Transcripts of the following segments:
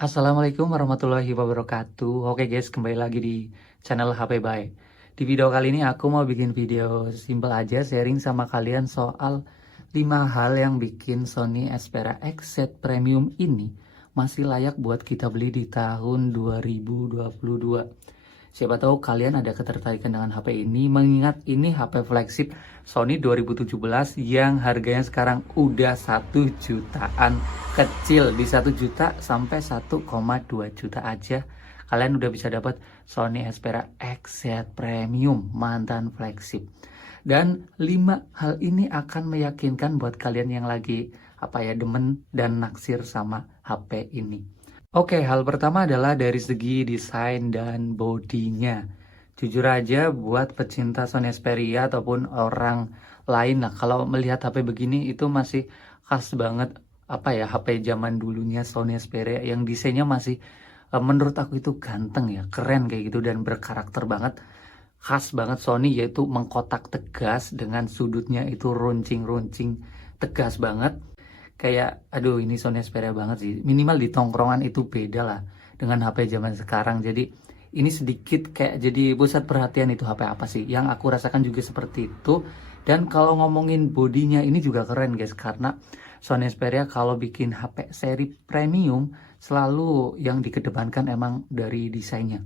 Assalamualaikum warahmatullahi wabarakatuh. Oke guys, kembali lagi di channel HP Bay. Di video kali ini aku mau bikin video simple aja, sharing sama kalian soal 5 hal yang bikin Sony Xperia XZ Premium ini masih layak buat kita beli di tahun 2022. Siapa tahu kalian ada ketertarikan dengan HP ini, mengingat ini HP flagship Sony 2017 yang harganya sekarang udah 1 jutaan kecil. Di 1 juta sampai 1,2 juta aja kalian udah bisa dapat Sony Xperia XZ Premium mantan flagship. Dan 5 hal ini akan meyakinkan buat kalian yang lagi demen dan naksir sama HP ini. Oke, hal pertama adalah dari segi desain dan bodinya. Jujur aja buat pecinta Sony Xperia ataupun orang lain lah, kalau melihat HP begini itu masih khas banget HP zaman dulunya Sony Xperia yang desainnya masih menurut aku itu ganteng ya, keren kayak gitu dan berkarakter banget. Khas banget Sony yaitu mengkotak tegas dengan sudutnya itu runcing-runcing tegas banget. Kayak aduh ini Sony Xperia banget sih, minimal di tongkrongan itu beda lah dengan HP zaman sekarang. Jadi ini sedikit kayak jadi pusat perhatian, itu HP apa sih, yang aku rasakan juga seperti itu. Dan kalau ngomongin bodinya ini juga keren guys, karena Sony Xperia kalau bikin HP seri premium selalu yang dikedepankan emang dari desainnya.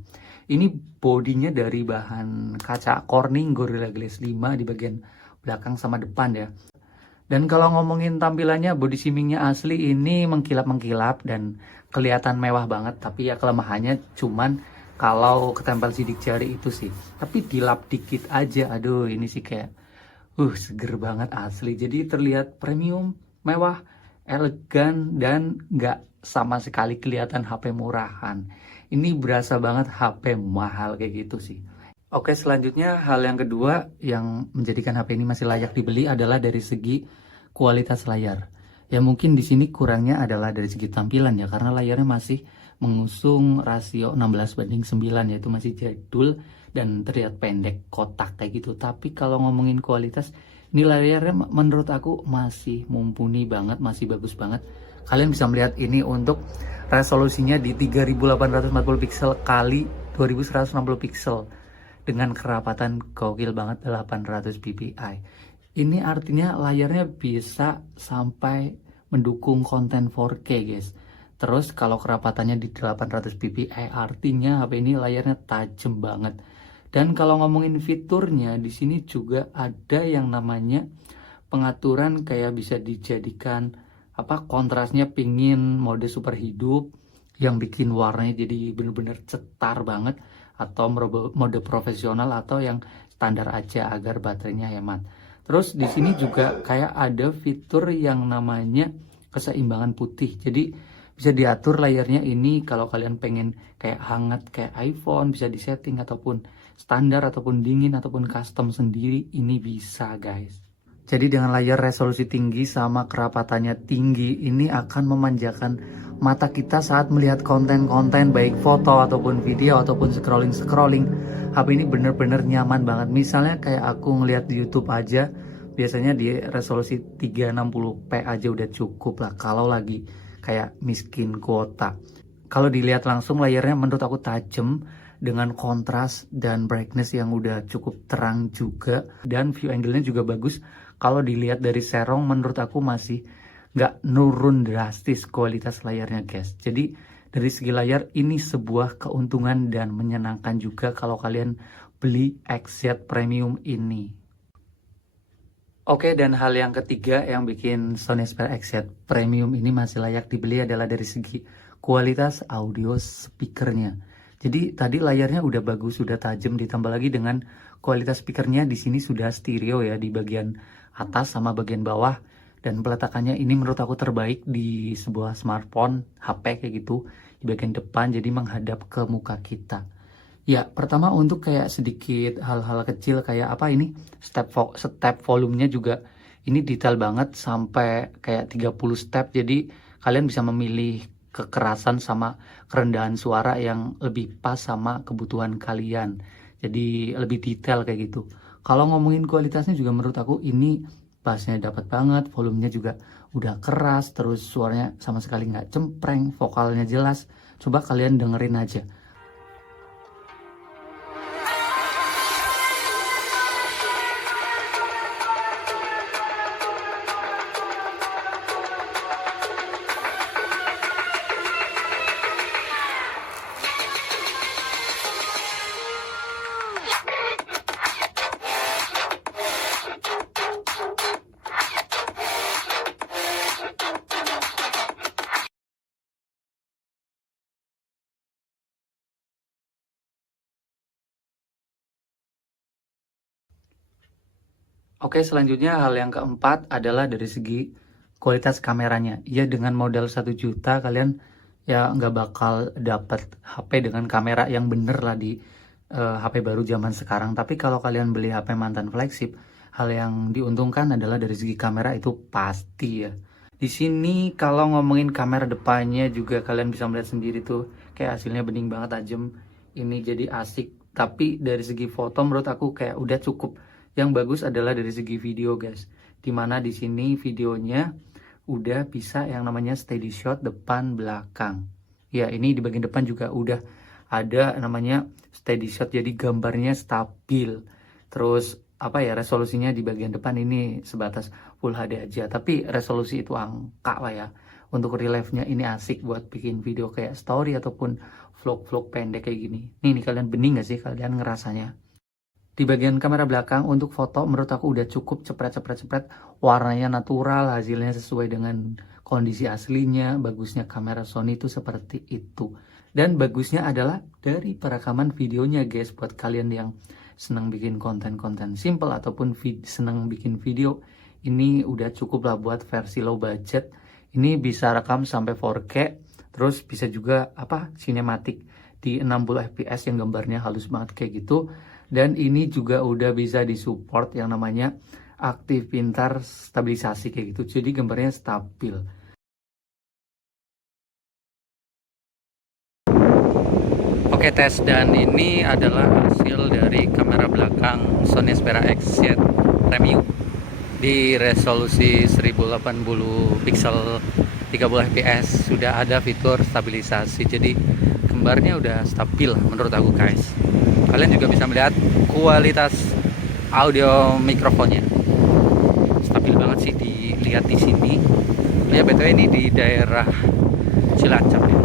Ini bodinya dari bahan kaca Corning Gorilla Glass 5 di bagian belakang sama depan ya. Dan kalau ngomongin tampilannya, body shimingnya asli ini mengkilap-mengkilap dan kelihatan mewah banget. Tapi ya kelemahannya cuman kalau ketempel sidik jari itu sih. Tapi dilap dikit aja, aduh ini sih kayak seger banget asli. Jadi terlihat premium, mewah, elegan, dan nggak sama sekali kelihatan HP murahan. Ini berasa banget HP mahal kayak gitu sih. Oke, selanjutnya hal yang kedua yang menjadikan HP ini masih layak dibeli adalah dari segi kualitas layar. Ya mungkin di sini kurangnya adalah dari segi tampilan ya, karena layarnya masih mengusung rasio 16:9, yaitu masih jadul dan terlihat pendek, kotak kayak gitu. Tapi kalau ngomongin kualitas, ini layarnya menurut aku masih mumpuni banget, masih bagus banget. Kalian bisa melihat ini untuk resolusinya di 3840 pixel kali 2160 pixel dengan kerapatan gokil banget 800 ppi. Ini artinya layarnya bisa sampai mendukung konten 4K guys. Terus kalau kerapatannya di 800 ppi artinya HP ini layarnya tajam banget. Dan kalau ngomongin fiturnya, di sini juga ada yang namanya pengaturan kayak bisa dijadikan kontrasnya pingin mode super hidup yang bikin warnanya jadi bener-bener cetar banget, atau mode profesional atau yang standar aja agar baterainya hemat. Terus di sini juga kayak ada fitur yang namanya keseimbangan putih. Jadi bisa diatur layarnya ini, kalau kalian pengen kayak hangat kayak iPhone bisa disetting, ataupun standar ataupun dingin ataupun custom sendiri ini bisa guys. Jadi dengan layar resolusi tinggi sama kerapatannya tinggi ini akan memanjakan mata kita saat melihat konten-konten baik foto ataupun video ataupun scrolling-scrolling. HP ini bener-bener nyaman banget. Misalnya kayak aku ngelihat di YouTube aja, biasanya di resolusi 360p aja udah cukup lah kalau lagi kayak miskin kuota. Kalau dilihat langsung layarnya menurut aku tajam dengan kontras dan brightness yang udah cukup terang juga, dan view angle-nya juga bagus. Kalau dilihat dari serong menurut aku masih nggak nurun drastis kualitas layarnya guys. Jadi dari segi layar ini sebuah keuntungan dan menyenangkan juga kalau kalian beli XZ Premium ini. Oke, dan hal yang ketiga yang bikin Sony Xperia XZ Premium ini masih layak dibeli adalah dari segi kualitas audio speakernya. Jadi tadi layarnya udah bagus, sudah tajam, ditambah lagi dengan kualitas speakernya di sini sudah stereo ya di bagian atas sama bagian bawah, dan peletakannya ini menurut aku terbaik di sebuah smartphone HP kayak gitu, di bagian depan jadi menghadap ke muka kita. Ya, pertama untuk kayak sedikit hal-hal kecil kayak step volumenya juga ini detail banget sampai kayak 30 step. Jadi kalian bisa memilih kekerasan sama kerendahan suara yang lebih pas sama kebutuhan kalian. Jadi lebih detail kayak gitu. Kalau ngomongin kualitasnya juga menurut aku ini bassnya dapat banget, volumenya juga udah keras, terus suaranya sama sekali nggak cempreng, vokalnya jelas, Coba kalian dengerin aja. Oke, selanjutnya hal yang keempat adalah dari segi kualitas kameranya. Ya, dengan modal 1 juta kalian ya nggak bakal dapat HP dengan kamera yang bener lah di HP baru zaman sekarang. Tapi kalau kalian beli HP mantan flagship, hal yang diuntungkan adalah dari segi kamera itu pasti ya. Di sini kalau ngomongin kamera depannya juga kalian bisa melihat sendiri tuh kayak hasilnya bening banget, tajam. Ini jadi asik. Tapi dari segi foto menurut aku kayak udah cukup. Yang bagus adalah dari segi video, guys. Dimana di sini videonya udah bisa yang namanya steady shot depan belakang. Ya, ini di bagian depan juga udah ada namanya steady shot, jadi gambarnya stabil. Terus apa ya, resolusinya di bagian depan ini sebatas Full HD aja, tapi resolusi itu angka lah ya. Untuk reliefnya ini asik buat bikin video kayak story ataupun vlog-vlog pendek kayak gini. Nih kalian bening gak sih kalian ngerasanya? Di bagian kamera belakang untuk foto menurut aku udah cukup cepret, warnanya natural, hasilnya sesuai dengan kondisi aslinya. Bagusnya kamera Sony itu seperti itu. Dan bagusnya adalah dari perekaman videonya, guys. Buat kalian yang senang bikin konten-konten simple ataupun senang bikin video, ini udah cukup lah buat versi low budget. Ini bisa rekam sampai 4K, terus bisa juga sinematik di 60 fps yang gambarnya halus banget kayak gitu. Dan ini juga udah bisa disupport yang namanya aktif pintar stabilisasi kayak gitu. Jadi gambarnya stabil. Oke, tes, dan ini adalah hasil dari kamera belakang Sony Xperia XZ Premium di resolusi 1080 pixel 30 fps. Sudah ada fitur stabilisasi, jadi gambarnya udah stabil menurut aku, guys. Kalian juga bisa melihat kualitas audio mikrofonnya stabil banget sih dilihat di sini. Ya, btw ini di daerah Cilacap ya.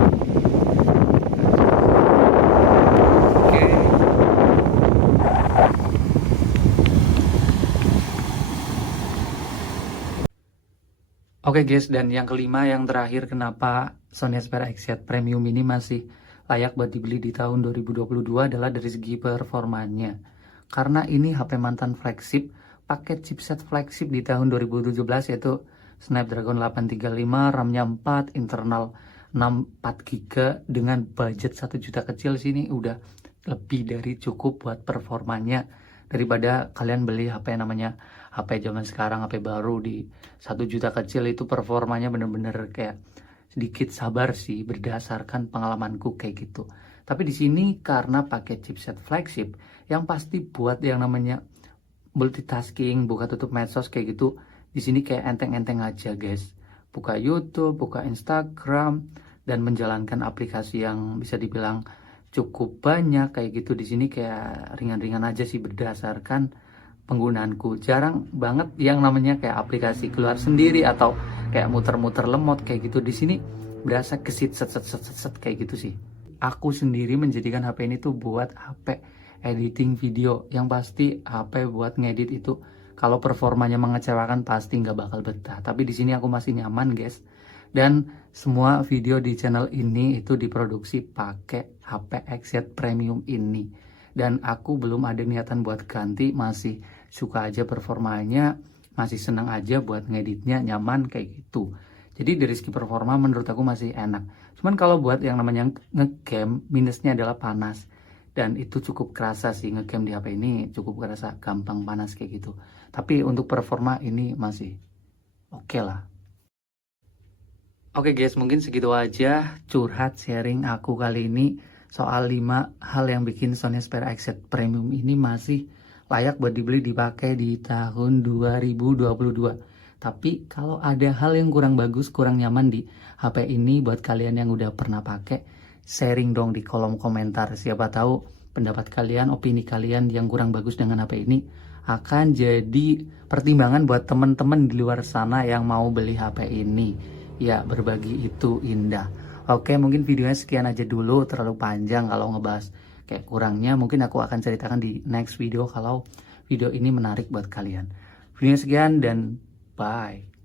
Oke guys, dan yang kelima, yang terakhir, kenapa Sony Xperia XZ Premium ini masih layak buat dibeli di tahun 2022 adalah dari segi performanya. Karena ini HP mantan flagship, paket chipset flagship di tahun 2017 yaitu Snapdragon 835, RAM-nya 4, internal 64GB dengan budget 1 juta kecil sini udah lebih dari cukup buat performanya daripada kalian beli HP namanya HP zaman sekarang, HP baru di 1 juta kecil. Itu performanya bener-bener kayak sedikit sabar sih berdasarkan pengalamanku kayak gitu. Tapi di sini karena pakai chipset flagship yang pasti buat yang namanya multitasking, buka tutup medsos kayak gitu, di sini kayak enteng-enteng aja, guys. Buka YouTube, buka Instagram, dan menjalankan aplikasi yang bisa dibilang cukup banyak kayak gitu. Di sini kayak ringan-ringan aja sih berdasarkan penggunaanku. Jarang banget yang namanya kayak aplikasi keluar sendiri atau kayak muter-muter lemot kayak gitu. Di sini berasa kesit set kayak gitu sih. Aku sendiri menjadikan HP ini tuh buat HP editing video. Yang pasti HP buat ngedit itu kalau performanya mengecewakan pasti nggak bakal betah. Tapi di sini aku masih nyaman, guys. Dan semua video di channel ini itu diproduksi pakai HP XZ Premium ini. Dan aku belum ada niatan buat ganti, masih suka aja performanya, masih senang aja buat ngeditnya, nyaman kayak gitu. Jadi dari segi performa menurut aku masih enak. Cuman kalau buat yang namanya ngegame, minusnya adalah panas. Dan itu cukup kerasa sih, ngegame di HP ini cukup kerasa gampang panas kayak gitu. Tapi untuk performa ini masih oke lah. Oke guys, mungkin segitu aja curhat sharing aku kali ini soal 5 hal yang bikin Sony Xperia XZ Premium ini masih layak buat dibeli dipakai di tahun 2022. Tapi kalau ada hal yang kurang bagus, kurang nyaman di HP ini buat kalian yang udah pernah pakai, sharing dong di kolom komentar. Siapa tahu pendapat kalian, opini kalian yang kurang bagus dengan HP ini akan jadi pertimbangan buat teman-teman di luar sana yang mau beli HP ini. Ya, berbagi itu indah. Oke, mungkin videonya sekian aja dulu, terlalu panjang kalau ngebahas kayak kurangnya. Mungkin aku akan ceritakan di next video kalau video ini menarik buat kalian. Videonya sekian dan bye.